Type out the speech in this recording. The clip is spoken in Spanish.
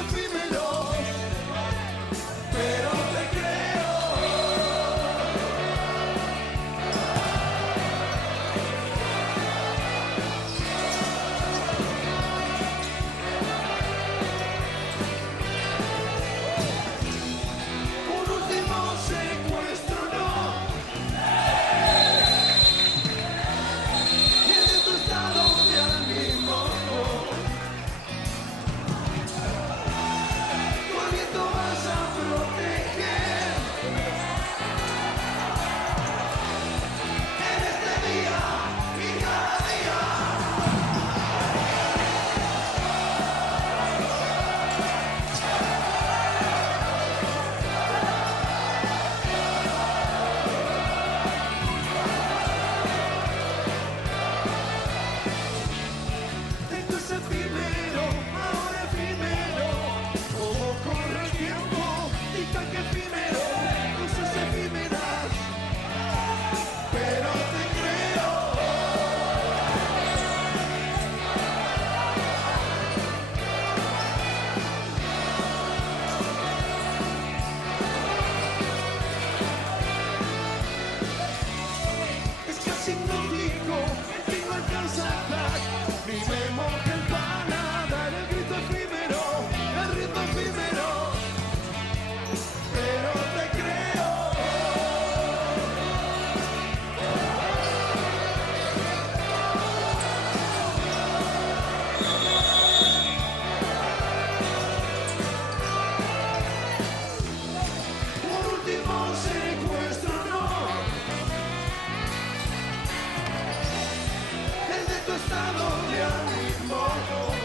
efímero, pero te creo. Un último secuestro, no. Y de tu estado de ánimo, tu aliento vas a proteger. En este día y cada día. Esto es efímero, ahora efímero. Como corre el tiempo, dicta que efímero, cosas efímeras, pero te creo. Es casi hipnótico, el fin no alcanza a dar. Ni me moja el paladar, el grito efímero, el ritmo efímero, pero te creo. Un último secuestro, no. El de tu estado de ánimo.